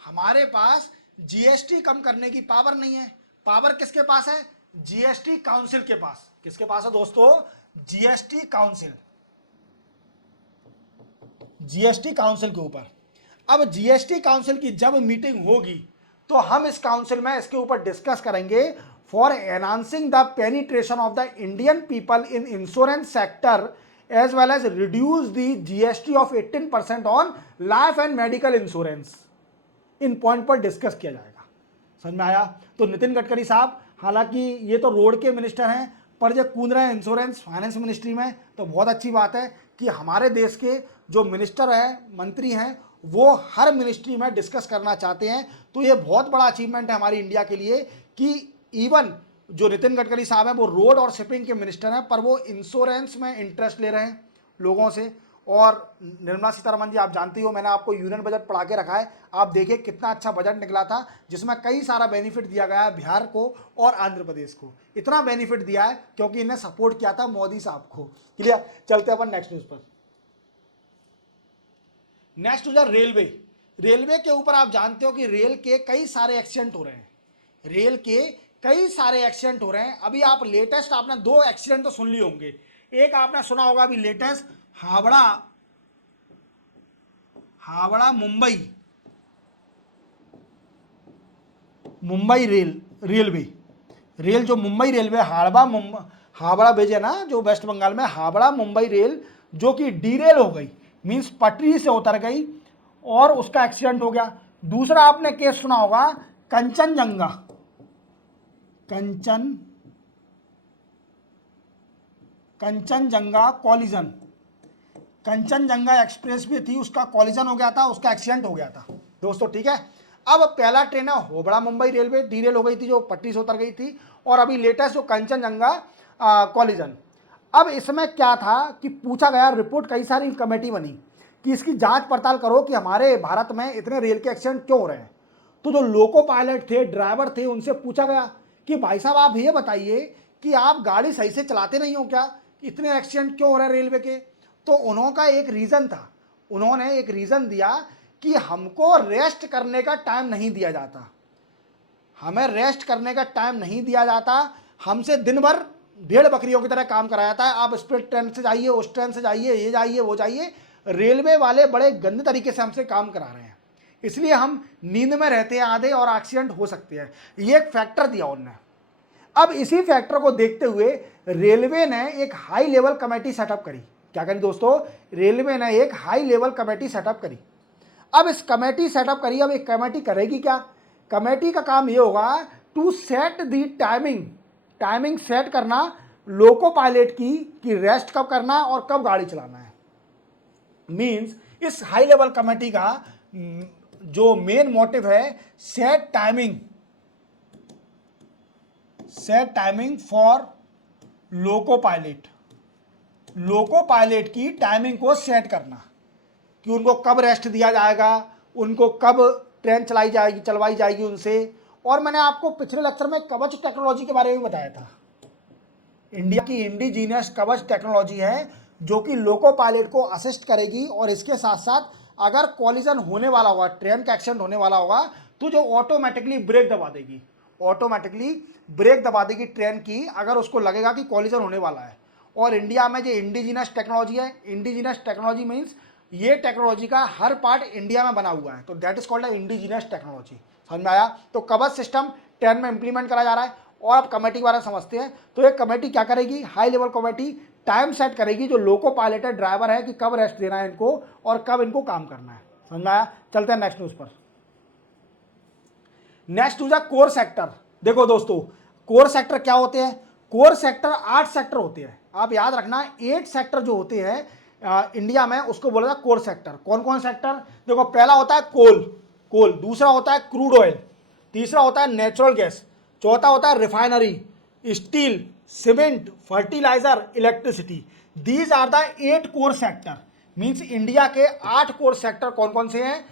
हमारे पास जीएसटी कम करने की पावर नहीं है। पावर किसके पास है? जीएसटी काउंसिल के पास। किसके पास है दोस्तों? जीएसटी काउंसिल, जीएसटी काउंसिल के ऊपर। अब जीएसटी काउंसिल की जब मीटिंग होगी तो हम इस काउंसिल में इसके ऊपर डिस्कस करेंगे for enhancing the penetration of the Indian people in insurance sector as well as reduce the GST of 18% on life and medical insurance. इन पॉइंट पर डिस्कस किया जाएगा। समझ में आया? तो नितिन गडकरी साहब, हालांकि ये तो रोड के मिनिस्टर हैं, पर जब कूद रहे हैं इंश्योरेंस फाइनेंस मिनिस्ट्री में, तो बहुत अच्छी बात है कि हमारे देश के जो मिनिस्टर हैं, मंत्री हैं, वो हर मिनिस्ट्री में डिस्कस करना चाहते हैं। तो ये बहुत बड़ा अचीवमेंट है हमारी इंडिया के लिए कि इवन जो नितिन गडकरी साहब हैं वो रोड और शिपिंग के मिनिस्टर हैं, पर वो इंश्योरेंस में इंटरेस्ट ले रहे हैं लोगों से। और निर्मला सीतारमण जी, आप जानती हो, मैंने आपको यूनियन बजट पढ़ा के रखा है, आप देखिए कितना अच्छा बजट निकला था, जिसमें कई सारा बेनिफिट दिया गया है बिहार को और आंध्र प्रदेश को। इतना बेनिफिट दिया है क्योंकि इन्हें सपोर्ट किया था मोदी साहब को। क्लियर, चलते अपन नेक्स्ट न्यूज पर। नेक्स्ट न्यूज है रेलवे। रेलवे के ऊपर आप जानते हो कि रेल के कई सारे एक्सीडेंट हो रहे हैं, रेल के कई सारे एक्सीडेंट हो रहे हैं। अभी आप लेटेस्ट, आपने 2 एक्सीडेंट तो सुन लिए होंगे। एक आपने सुना होगा अभी लेटेस्ट, हावड़ा मुंबई रेल जो मुंबई रेलवे हावड़ा भेजे ना, जो वेस्ट बंगाल में, हावड़ा मुंबई रेल जो कि डीरेल हो गई, मींस पटरी से उतर गई और उसका एक्सीडेंट हो गया। दूसरा आपने केस सुना होगा कंचनजंगा, कंचनजंगा कॉलिजन। कंचनजंगा एक्सप्रेस भी थी, उसका कॉलिजन हो गया था, उसका एक्सीडेंट हो गया था दोस्तों, ठीक है। अब पहला ट्रेन है होबड़ा मुंबई रेलवे, डीरेल हो गई थी, जो पटरी से उतर गई थी। और अभी लेटेस्ट जो कंचनजंगा कॉलिजन। अब इसमें क्या था कि पूछा गया, रिपोर्ट कई सारी कमेटी बनी कि इसकी जांच पड़ताल करो कि हमारे भारत में इतने रेल के एक्सीडेंट क्यों हो रहे हैं। तो जो लोको पायलट थे, ड्राइवर थे, उनसे पूछा गया कि भाई साहब आप ये बताइए कि आप गाड़ी सही से चलाते नहीं हो क्या, इतने एक्सीडेंट क्यों हो रहे हैं रेलवे के। तो उन्होंने एक रीज़न था, उन्होंने एक रीज़न दिया कि हमको रेस्ट करने का टाइम नहीं दिया जाता, हमें रेस्ट करने का टाइम नहीं दिया जाता, हमसे दिन भर भेड़ बकरियों की तरह काम कराया जाता है। आप स्पीड ट्रेन से जाइए, उस ट्रेन से जाइए, ये जाइए वो जाइए, रेलवे वाले बड़े गंदे तरीके से हमसे काम करा रहे हैं, इसलिए हम नींद में रहते हैं आधे और एक्सीडेंट हो सकते हैं। ये एक फैक्टर दिया उन्होंने। अब इसी फैक्टर को देखते हुए रेलवे ने एक हाई लेवल कमेटी सेटअप करी। क्या करी दोस्तों, रेलवे ने एक हाई लेवल कमेटी सेटअप करी। अब इस कमेटी सेटअप करी, अब एक कमेटी करेगी क्या, कमेटी का काम ये होगा to set the timing, timing set करना लोको पायलट की कि रेस्ट कब करना है और कब गाड़ी चलाना है। मींस इस हाई लेवल कमेटी का जो मेन मोटिव है, set timing for loco pilot, loco pilot की टाइमिंग को सेट करना कि उनको कब रेस्ट दिया जाएगा, उनको कब ट्रेन चलवाई जाएगी उनसे। और मैंने आपको पिछले लेक्चर में कवच टेक्नोलॉजी के बारे में बताया था। इंडिया की इंडिजीनियस कवच टेक्नोलॉजी है जो कि लोको पायलट को असिस्ट करेगी, और इसके साथ साथ अगर कॉलिजन होने वाला होगा, ट्रेन का एक्सीडेंट होने वाला होगा, तो जो ऑटोमेटिकली ब्रेक दबा देगी, ऑटोमेटिकली ब्रेक दबा देगी ट्रेन की, अगर उसको लगेगा कि कॉलिजन होने वाला है। और इंडिया में जो इंडिजीनियस टेक्नोलॉजी है, इंडिजीनियस टेक्नोलॉजी मीन्स ये टेक्नोलॉजी का हर पार्ट इंडिया में बना हुआ है, तो that is called indigenous technology. समझ में आया। तो कवच सिस्टम ट्रेन में इंप्लीमेंट करा जा रहा है। और आप कमेटी के बारे में समझते हैं, तो एक कमेटी क्या करेगी, high level committee time set करेगी, जो लोको पायलट है, ड्राइवर है, कि कब रेस्ट देना है इनको और कब इनको काम करना है। समझ में आया। चलते हैं नेक्स्ट न्यूज पर। नेक्स्ट न्यूज है कोर सेक्टर। देखो दोस्तों, कोर सेक्टर क्या होते हैं, कोर सेक्टर 8 सेक्टर होते हैं। आप याद रखना 8 सेक्टर जो होते हैं इंडिया में, उसको बोला जाता है कोर सेक्टर। कौन कौन सेक्टर, देखो पहला होता है कोल, दूसरा होता है क्रूड ऑयल, तीसरा होता है नेचुरल गैस, चौथा होता है refinery, steel, cement, fertiliser, electricity. These are the 8 core sector. Means India के 8 कोर सेक्टर कौन कौन से हैं,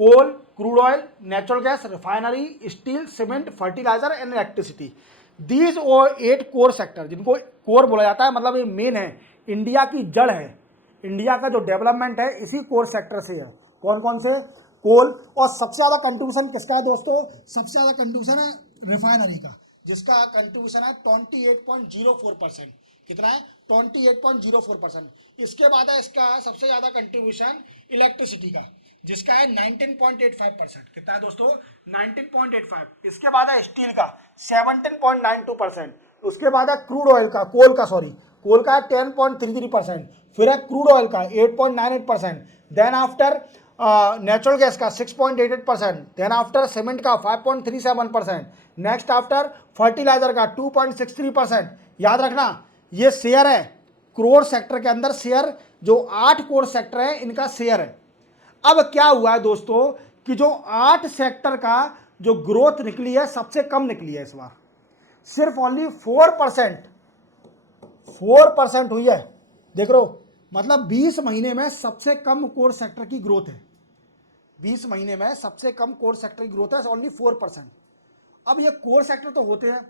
coal, crude oil, natural gas, refinery, steel, cement, fertiliser and electricity. These और 8 कोर सेक्टर, जिनको कोर बोला जाता है, मतलब ये मेन है, इंडिया की जड़ है, इंडिया का जो डेवलपमेंट है इसी कोर सेक्टर से है। कौन कौन से, कोल। और सबसे ज़्यादा कंट्रीब्यूशन किसका है दोस्तों, सबसे ज़्यादा कंट्रीब्यूशन है रिफाइनरी का, जिसका कंट्रीब्यूशन है 28.04%। कितना है, 28.04%। इसके बाद है इसका सबसे ज़्यादा कंट्रीब्यूशन इलेक्ट्रिसिटी का, जिसका है 19.85%। कितना है दोस्तों, 19.85। इसके बाद है स्टील का 17.92%। उसके बाद है क्रूड ऑयल का, कोल का 10.33%। फिर है क्रूड ऑयल का 8.98%। देन आफ्टर नेचुरल गैस का 6.88%। देन आफ्टर सीमेंट का 5.37%। नेक्स्ट आफ्टर फर्टिलाइजर का 2.63%। याद रखना ये शेयर है, कोर सेक्टर के अंदर शेयर, जो 8 कोर सेक्टर है इनका शेयर है। अब क्या हुआ है दोस्तों कि जो 8 सेक्टर का जो ग्रोथ निकली है सबसे कम निकली है इस बार, सिर्फ ओनली 4% हुई है। देख रहे हो, मतलब 20 महीने में सबसे कम कोर सेक्टर की ग्रोथ है, 20 महीने में सबसे कम कोर सेक्टर की ग्रोथ है, ओनली 4%। अब ये कोर सेक्टर तो होते हैं,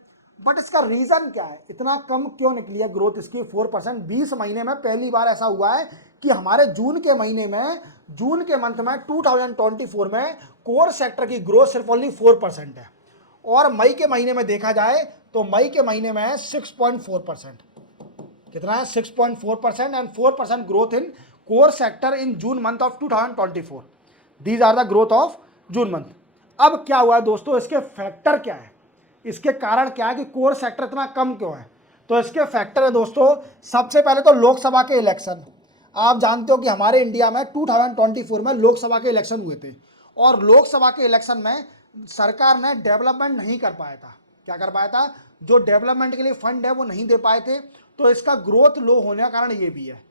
बट इसका रीजन क्या है, इतना कम क्यों निकली है ग्रोथ इसकी 4%। 20 महीने में पहली बार ऐसा हुआ है कि हमारे जून के महीने में, जून के मंथ में 2024 में कोर सेक्टर की ग्रोथ सिर्फ ओनली 4% है। और मई के महीने में देखा जाए तो मई के महीने में है 6.4%। कितना है, 6.4%। And 4% growth in core sector in June month of 2024। These are the growth of June month. अब क्या हुआ है दोस्तों, इसके फैक्टर क्या है, इसके कारण क्या है कि कोर सेक्टर इतना कम क्यों है। तो इसके फैक्टर है दोस्तों, सबसे पहले तो लोकसभा के इलेक्शन। आप जानते हो कि हमारे इंडिया में 2024 में लोकसभा के इलेक्शन हुए थे, और लोकसभा के इलेक्शन में सरकार ने डेवलपमेंट नहीं कर पाया था। क्या कर पाया था? जो डेवलपमेंट के लिए फंड है वो नहीं दे पाए थे। तो इसका ग्रोथ लो होने का कारण ये भी है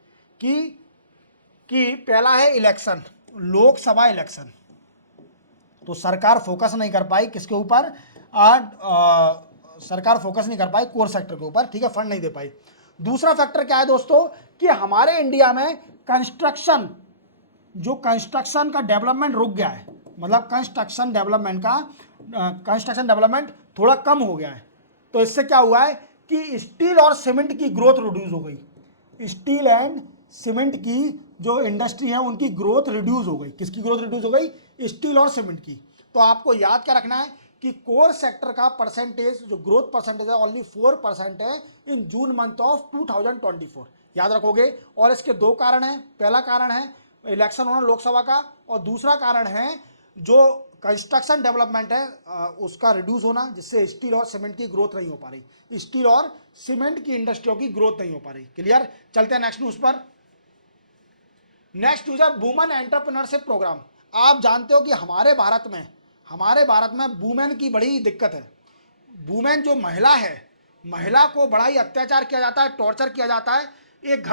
कि पहला है इलेक्शन, लोकसभा इलेक्शन, तो सरकार फोकस नहीं कर पाई किसके ऊपर? सरकार फोकस नहीं कर पाई कोर सेक्टर के ऊपर, ठीक है, फंड नहीं दे पाई। दूसरा फैक्टर क्या है दोस्तों कि हमारे इंडिया में कंस्ट्रक्शन का डेवलपमेंट रुक गया है, मतलब कंस्ट्रक्शन डेवलपमेंट थोड़ा कम हो गया है। तो इससे क्या हुआ है कि स्टील और सीमेंट की ग्रोथ रिड्यूस हो गई। स्टील एंड सीमेंट की जो इंडस्ट्री है उनकी ग्रोथ रिड्यूस हो गई। किसकी ग्रोथ रिड्यूस हो गई? स्टील और सीमेंट की। तो आपको याद क्या रखना है कि कोर सेक्टर का परसेंटेज, जो ग्रोथ परसेंटेज है, ओनली 4% है इन जून मंथ ऑफ 2024। याद रखोगे। और इसके दो कारण हैं। पहला कारण है इलेक्शन होना लोकसभा का, और दूसरा कारण है जो कंस्ट्रक्शन डेवलपमेंट है उसका रिड्यूस होना, जिससे स्टील और सीमेंट की ग्रोथ नहीं हो पा रही। स्टील और सीमेंट की इंडस्ट्रियों की ग्रोथ नहीं हो पा रही। क्लियर? चलते हैं नेक्स्ट न्यूज पर। नेक्स्ट न्यूज है वुमेन एंटरप्रेन्योरशिप प्रोग्राम। आप जानते हो कि हमारे भारत में वुमेन की बड़ी दिक्कत है। वुमेन जो महिला है, महिला को बड़ा ही अत्याचार किया जाता है, टॉर्चर किया जाता है। एक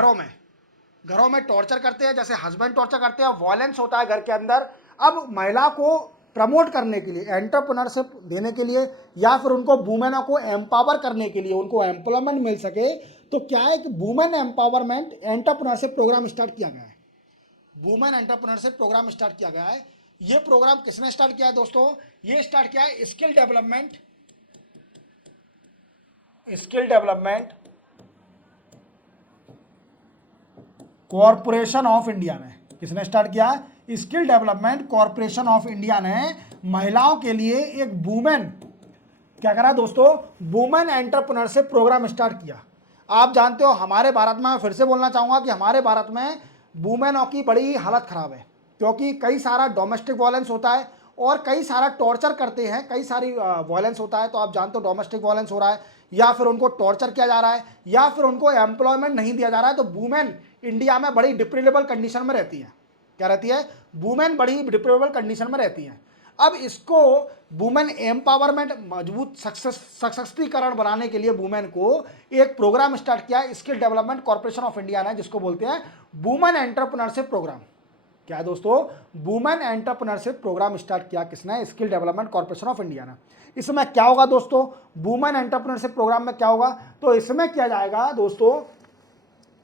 घरों में टॉर्चर करते हैं, जैसे हस्बैंड टॉर्चर करते हैं, वॉयलेंस होता है घर के अंदर। अब महिला को प्रमोट करने के लिए, एंटरप्रेन्योरशिप देने के लिए, या फिर उनको वुमेनों को एम्पावर करने के लिए, उनको एम्प्लॉयमेंट मिल सके, तो क्या है कि women empowerment entrepreneurship programme start किया गया है। वुमेन एंटरप्रेन्योरशिप प्रोग्राम स्टार्ट किया गया है। ये प्रोग्राम किसने स्टार्ट किया है दोस्तों? ये स्टार्ट किया है skill development corporation of India ने। किसने स्टार्ट किया? Skill development corporation of India ने महिलाओं के लिए एक वुमेन, क्या करा दोस्तों? वुमेन एंटरप्रेन्योरशिप प्रोग्राम स्टार्ट किया। आप जानते हो हमारे भारत में, मैं फिर से बोलना चाहूंगा कि हमारे भारत में वुमेनों की बड़ी हालत खराब है, क्योंकि कई सारा डोमेस्टिक वायलेंस होता है और कई सारा टॉर्चर करते हैं, कई सारी वायलेंस होता है। तो आप जानते हो डोमेस्टिक वायलेंस हो रहा है, या फिर उनको टॉर्चर किया जा रहा है, या फिर उनको एम्प्लॉयमेंट नहीं दिया जा रहा है। तो वुमेन इंडिया में बड़ी डिप्रेबल कंडीशन में रहती है। क्या रहती है? वुमेन बड़ी डिप्रेबल कंडीशन में रहती हैं। अब इसको वुमेन एम्पावरमेंट, मजबूत सशक्तिकरण बनाने के लिए वुमेन को एक प्रोग्राम स्टार्ट किया skill development corporation of India ने, जिसको बोलते हैं वुमेन एंटरप्रेन्योरशिप प्रोग्राम। क्या है दोस्तों? वुमेन एंटरप्रेन्योरशिप प्रोग्राम स्टार्ट किया किसने? Skill development corporation of India ने। इसमें क्या होगा दोस्तों? वुमेन एंटरप्रेन्योरशिप प्रोग्राम में क्या होगा? तो इसमें किया जाएगा दोस्तों,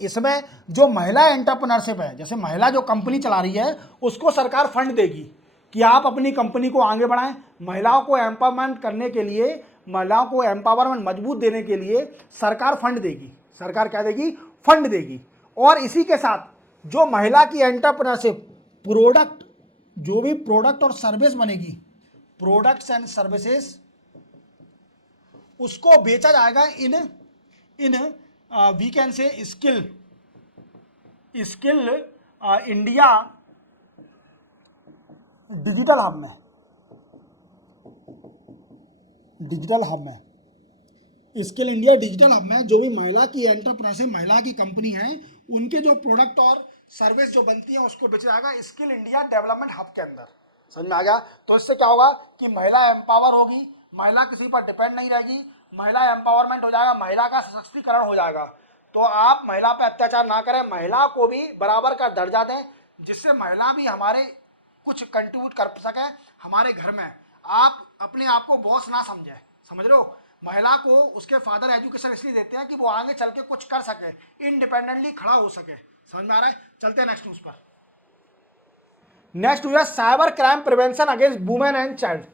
इसमें जो महिला एंटरप्रेन्योरशिप है, जैसे महिला जो कंपनी चला रही है, उसको सरकार फंड देगी कि आप अपनी कंपनी को आगे बढ़ाएं। महिलाओं को एम्पावरमेंट करने के लिए, महिलाओं को एम्पावरमेंट मजबूत देने के लिए सरकार फंड देगी। सरकार क्या देगी? फंड देगी। और इसी के साथ जो महिला की एंटरप्रेन्योरशिप प्रोडक्ट, जो भी प्रोडक्ट और सर्विस बनेगी, प्रोडक्ट्स एंड सर्विसेज, उसको बेचा जाएगा in we can say skill India digital hub में। स्किल इंडिया डिजिटल हब में जो भी महिला की एंटरप्रेन्योरशिप, महिला की कंपनी है, उनके जो प्रोडक्ट और सर्विस जो बनती है उसको बेचा जाएगा स्किल इंडिया डेवलपमेंट हब के अंदर। समझ में आ गया? तो इससे क्या होगा कि महिला एम्पावर होगी, महिला किसी पर डिपेंड नहीं रहेगी, महिला एम्पावरमेंट हो जाएगा, महिला का सशक्तिकरण हो जाएगा। तो आप महिला पे अत्याचार ना करें, महिला को भी बराबर का दर्जा दें, जिससे महिला भी हमारे कुछ कंट्रीब्यूट कर सके हमारे घर में। आप अपने आप को बॉस ना समझे, समझ रहे हो? महिला को उसके फादर एजुकेशन इसलिए देते हैं कि वो आगे चल के कुछ कर सके, इंडिपेंडेंटली खड़ा हो सके। समझ में आ रहा है? चलते हैं नेक्स्ट न्यूज पर। नेक्स्ट न्यूज है cyber crime prevention against women and child.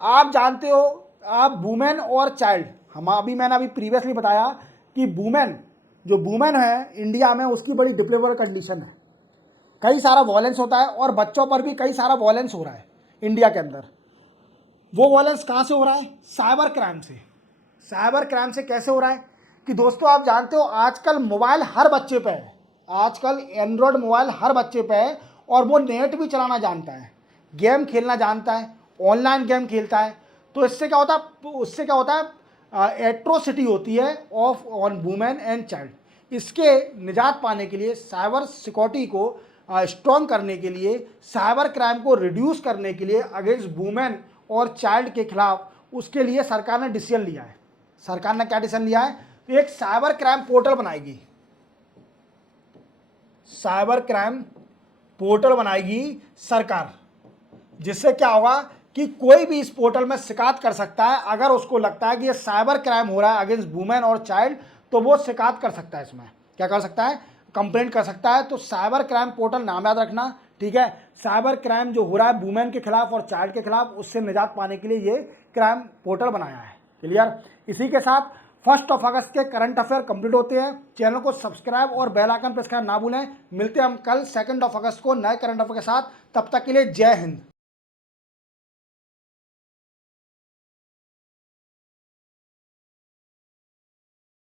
आप जानते हो, आप वुमेन और चाइल्ड, मैंने अभी प्रीवियसली बताया कि वुमेन है इंडिया में, उसकी बड़ी डिप्लोरेबल कंडीशन है। कई सारा वॉयलेंस होता है और बच्चों पर भी कई सारा वॉयलेंस हो रहा है इंडिया के अंदर। वो वॉयलेंस कहाँ से हो रहा है? साइबर क्राइम से। साइबर क्राइम से कैसे हो रहा है कि दोस्तों आप जानते हो आजकल मोबाइल हर बच्चे पे है, आजकल एंड्रॉयड मोबाइल हर बच्चे पे है, और वो नेट भी चलाना जानता है, गेम खेलना जानता है, ऑनलाइन गेम खेलता है। तो इससे क्या होता है? एट्रोसिटी होती है ऑन वुमेन एंड चाइल्ड। इसके निजात पाने के लिए, साइबर सिक्योरिटी को स्ट्रॉन्ग करने के लिए, साइबर क्राइम को रिड्यूस करने के लिए अगेंस्ट वुमेन और चाइल्ड के खिलाफ, उसके लिए सरकार ने डिसीजन लिया है। सरकार ने क्या डिसीजन लिया है? एक साइबर क्राइम पोर्टल बनाएगी, साइबर क्राइम पोर्टल बनाएगी सरकार, जिससे क्या होगा कि कोई भी इस पोर्टल में शिकायत कर सकता है। अगर उसको लगता है कि ये साइबर क्राइम हो रहा है अगेंस्ट वुमेन और चाइल्ड, तो वो शिकायत कर सकता है। इसमें क्या कर सकता है? कंप्लेंट कर सकता है। तो साइबर क्राइम पोर्टल नाम याद रखना, ठीक है। साइबर क्राइम जो हो रहा है वुमेन के खिलाफ और चाइल्ड के खिलाफ, उससे निजात पाने के लिए ये क्राइम पोर्टल बनाया है। क्लियर? इसी के साथ 1 अगस्त के करंट अफेयर कंप्लीट होते हैं। चैनल को सब्सक्राइब और बेल आइकन प्रेस करना ना भूलें। मिलते हैं हम कल 2 अगस्त को नए करंट अफेयर के साथ। तब तक के लिए जय हिंद।